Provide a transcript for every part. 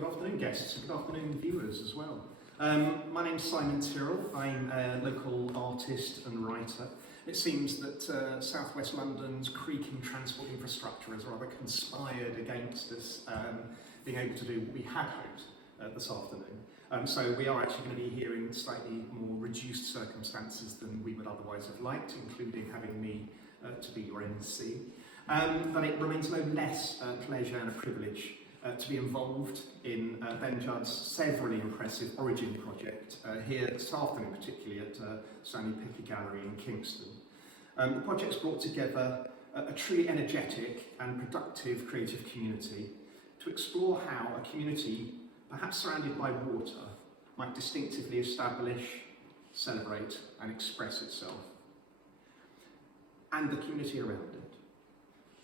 Good afternoon, guests, and good afternoon, viewers as well. My name's Simon Tyrrell. I'm a local artist and writer. It seems that South West London's creaking transport infrastructure has rather conspired against us being able to do what we had hoped this afternoon. So we are actually going to be here in slightly more reduced circumstances than we would otherwise have liked, including having me to be your MC. But it remains no less a pleasure and a privilege to be involved in Ben Judd's severally impressive origin project here this afternoon, particularly at Stanley Picker Gallery in Kingston. The project's brought together a truly energetic and productive creative community to explore how a community, perhaps surrounded by water, might distinctively establish, celebrate and express itself, and the community around it.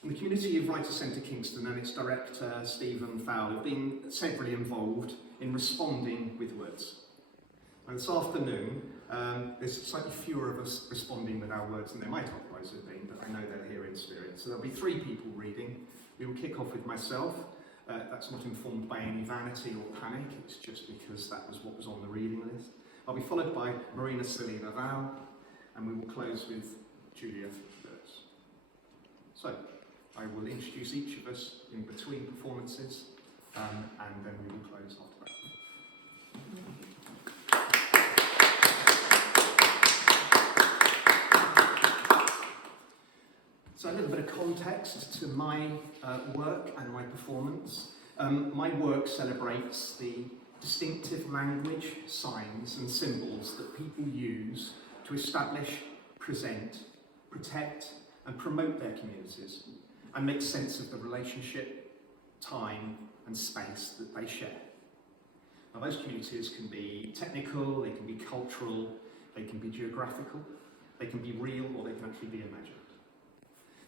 And the community of Writers Kingston and its director, Stephen Fowler, have been severally involved in responding with words. And this afternoon, there's slightly fewer of us responding with our words than there might otherwise have been, but I know they're here in spirit. So there'll be 3 people reading. We will kick off with myself. That's not informed by any vanity or panic, it's just because that was what was on the reading list. I'll be followed by Marina Selina Val, and we will close with Julia Burrs. So, I will introduce each of us in between performances, and then we will close after that. So a little bit of context to my work and my performance. My work celebrates the distinctive language, signs and symbols that people use to establish, present, protect and promote their communities, and make sense of the relationship, time and space that they share. Now those communities can be technical, they can be cultural, they can be geographical, they can be real, or they can actually be imagined.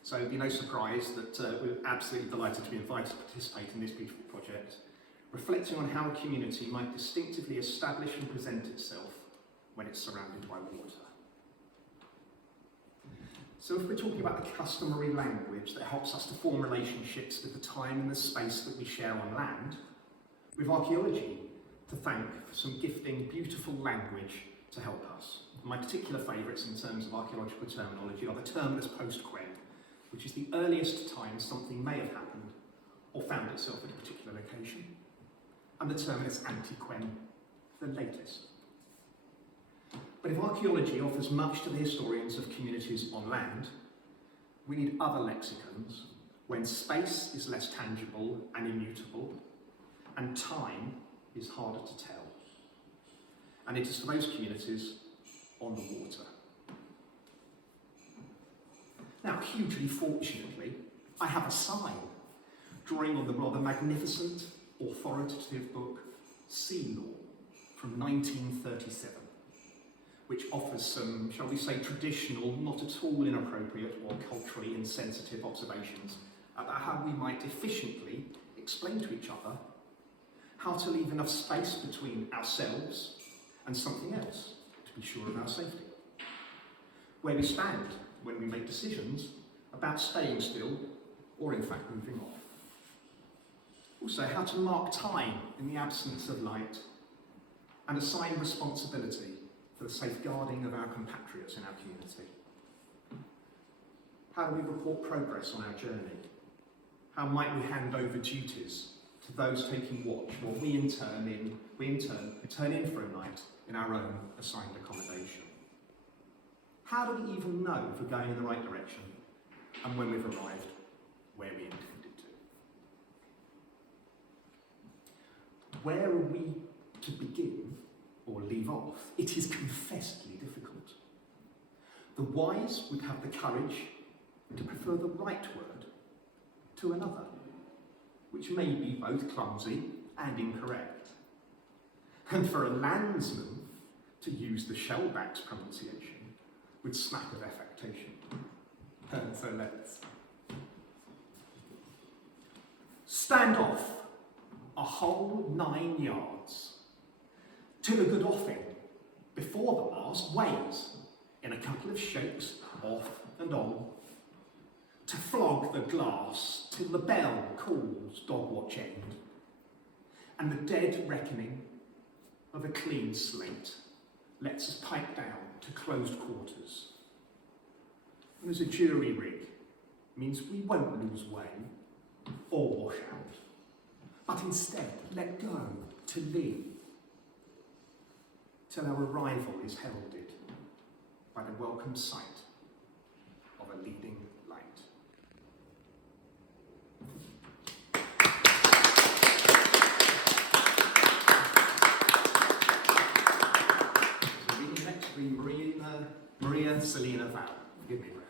So it'd be no surprise that we're absolutely delighted to be invited to participate in this beautiful project, reflecting on how a community might distinctively establish and present itself when it's surrounded by water. So if we're talking about the customary language that helps us to form relationships with the time and the space that we share on land, we've archaeology to thank for some gifting beautiful language to help us. My particular favourites in terms of archaeological terminology are the terminus post-quem, which is the earliest time something may have happened or found itself at a particular location, and the terminus ante-quem, the latest. But if archaeology offers much to the historians of communities on land, we need other lexicons when space is less tangible and immutable, and time is harder to tell. And it is for those communities on the water. Now, hugely fortunately, I have a sign drawing on the rather magnificent, authoritative book Sea Law from 1937. Which offers some, shall we say, traditional, not at all inappropriate or culturally insensitive observations about how we might efficiently explain to each other how to leave enough space between ourselves and something else to be sure of our safety. Where we stand when we make decisions about staying still or in fact moving off. Also, how to mark time in the absence of light and assign responsibility for the safeguarding of our compatriots in our community. How do we report progress on our journey? How might we hand over duties to those taking watch while we in turn turn in for a night in our own assigned accommodation? How do we even know if we're going in the right direction and when we've arrived where we intended to? Where are we to begin or leave off? It is confessedly difficult. The wise would have the courage to prefer the right word to another, which may be both clumsy and incorrect. And for a landsman to use the shellback's pronunciation with smack of affectation. So let's. Stand off a whole 9 yards. To a good offing, before the mast weighs, in a couple of shakes, off and on, to flog the glass till the bell calls dog watch end, and the dead reckoning of a clean slate lets us pipe down to closed quarters. And as a jury rig means we won't lose way or wash out, but instead let go to leave till our arrival is heralded by the welcome sight of a leading light. So reading next will be Maria Selena Val. Give me a breath.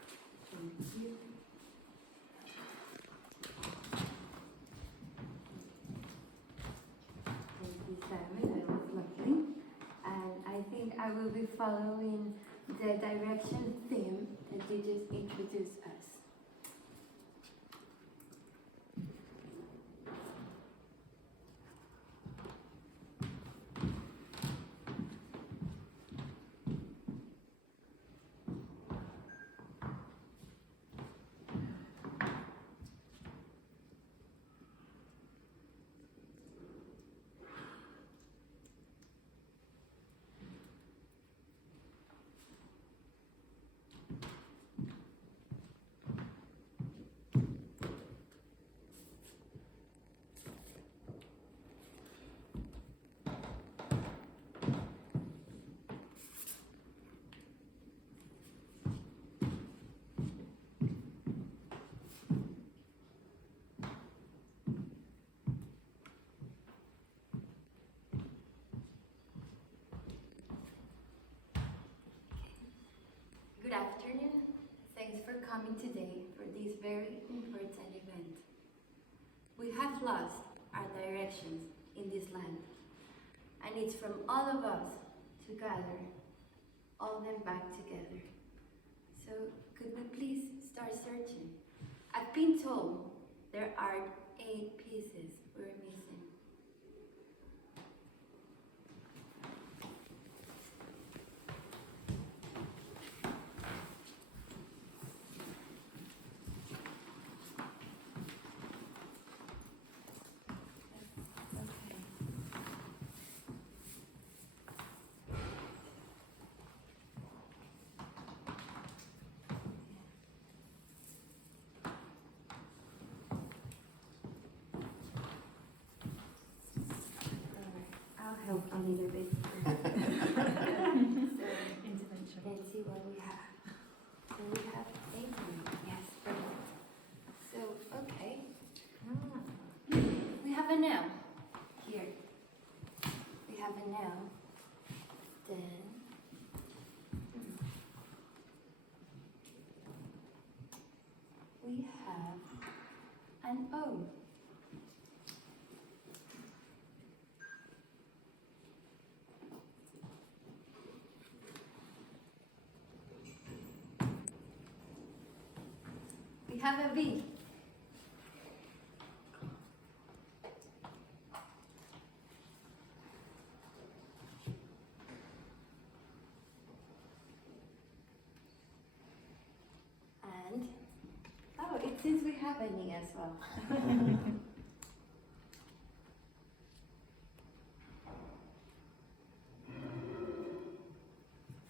I will be following the direction theme that you just introduced us. Good afternoon. Thanks for coming today for this very important event. We have lost our directions in this land, and it's from all of us to gather all them back together. So could we please start searching? I've been told there are 8 pieces we're missing. I'll help a little bit. Intervention. Let's see what we have. So we have 8 names. Yes, perfect. So, okay. We have an L here. We have an L. Then we have an O. We have a V. And, oh, it seems we have an E as well.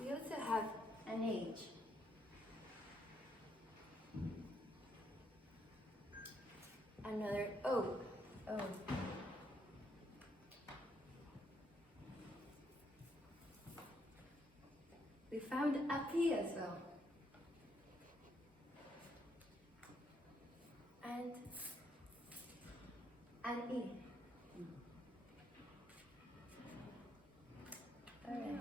We also have an H. Another O. O. We found a P as well. And an E. Alright.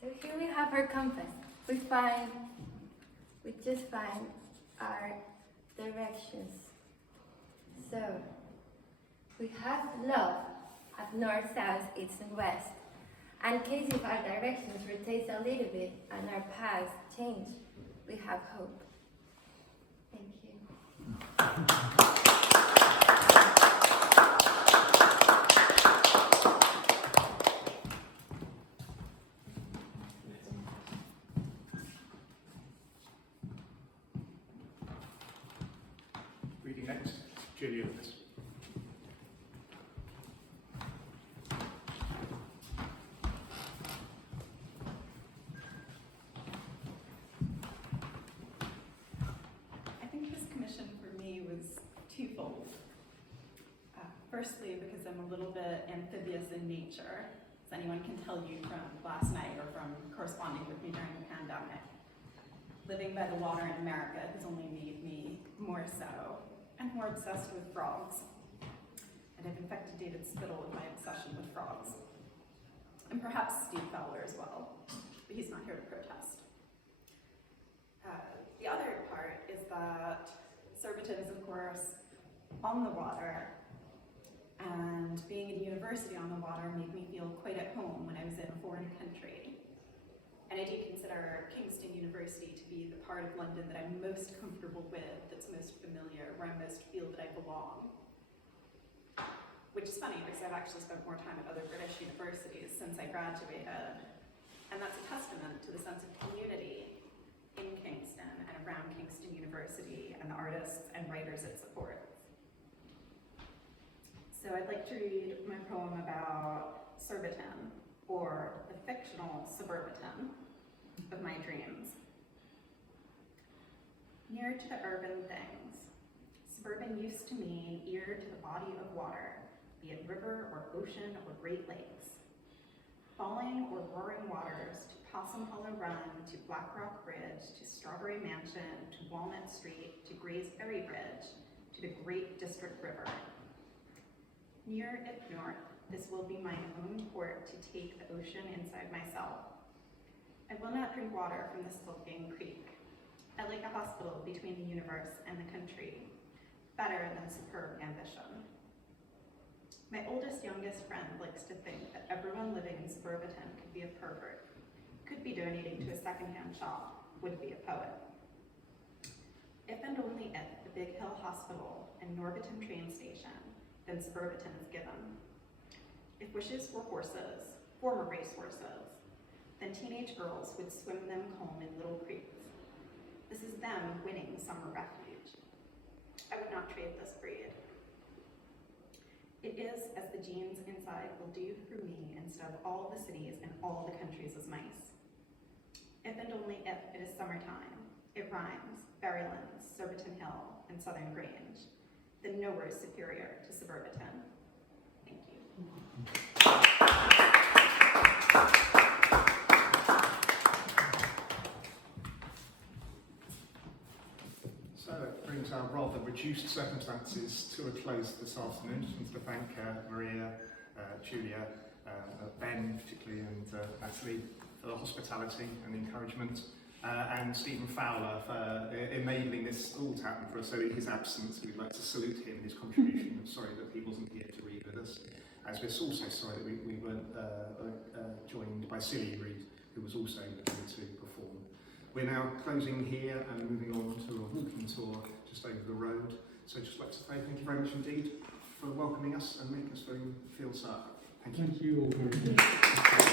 So here we have our compass. We just find our directions. So we have love at north, south, east, and west. And in case if our directions rotate a little bit and our paths change, we have hope. Thank you. Reading next, Julia. Firstly, because I'm a little bit amphibious in nature, as anyone can tell you from last night or from corresponding with me during the pandemic. Living by the water in America has only made me more so, and more obsessed with frogs. And I've infected David Spittle with my obsession with frogs. And perhaps Steve Fowler as well, but he's not here to protest. The other part is that Surbiton is, of course, on the water, and being at a university on the water made me feel quite at home when I was in a foreign country. And I do consider Kingston University to be the part of London that I'm most comfortable with, that's most familiar, where I most feel that I belong. Which is funny because I've actually spent more time at other British universities since I graduated. And that's a testament to the sense of community in Kingston and around Kingston University and the artists and writers it supports. So I'd like to read my poem about Surbiton, or the fictional suburbiton of my dreams. Near to the urban things, suburban used to mean ear to the body of water, be it river or ocean or Great Lakes. Falling or roaring waters to Possum Hollow Run, to Black Rock Bridge, to Strawberry Mansion, to Walnut Street, to Gray's Ferry Bridge, to the Great District River. Near it north, this will be my own port to take the ocean inside myself. I will not drink water from the Skulking Creek. I like a hospital between the universe and the country, better than superb ambition. My youngest friend likes to think that everyone living in Suburbiton could be a pervert, could be donating to a secondhand shop, would be a poet. If and only if the Big Hill Hospital and Norbiton train station, then Suburbiton is given. If wishes were horses, former racehorses, then teenage girls would swim them home in little creeks. This is them winning summer refuge. I would not trade this breed. It is as the genes inside will do for me instead of all the cities and all the countries as mice. If and only if it is summertime, it rhymes, Berrylands, Surbiton Hill, and Southern Grange, then nowhere is superior to Suburbiton. Thank you. So it brings our rather reduced circumstances to a close this afternoon. Just wanted to thank Maria, Julia, Ben particularly, and Natalie for the hospitality and encouragement, and Stephen Fowler for enabling this all to happen for us. So in his absence, we'd like to salute him, his contribution. I'm sorry that he wasn't here to read with us, as we're also sorry that we weren't joined by Silly Reed, who was also here to perform. We're now closing here and moving on to a walking tour just over the road. So I'd just like to say thank you very much indeed for welcoming us and making us feel so. Thank you. Thank you all very much.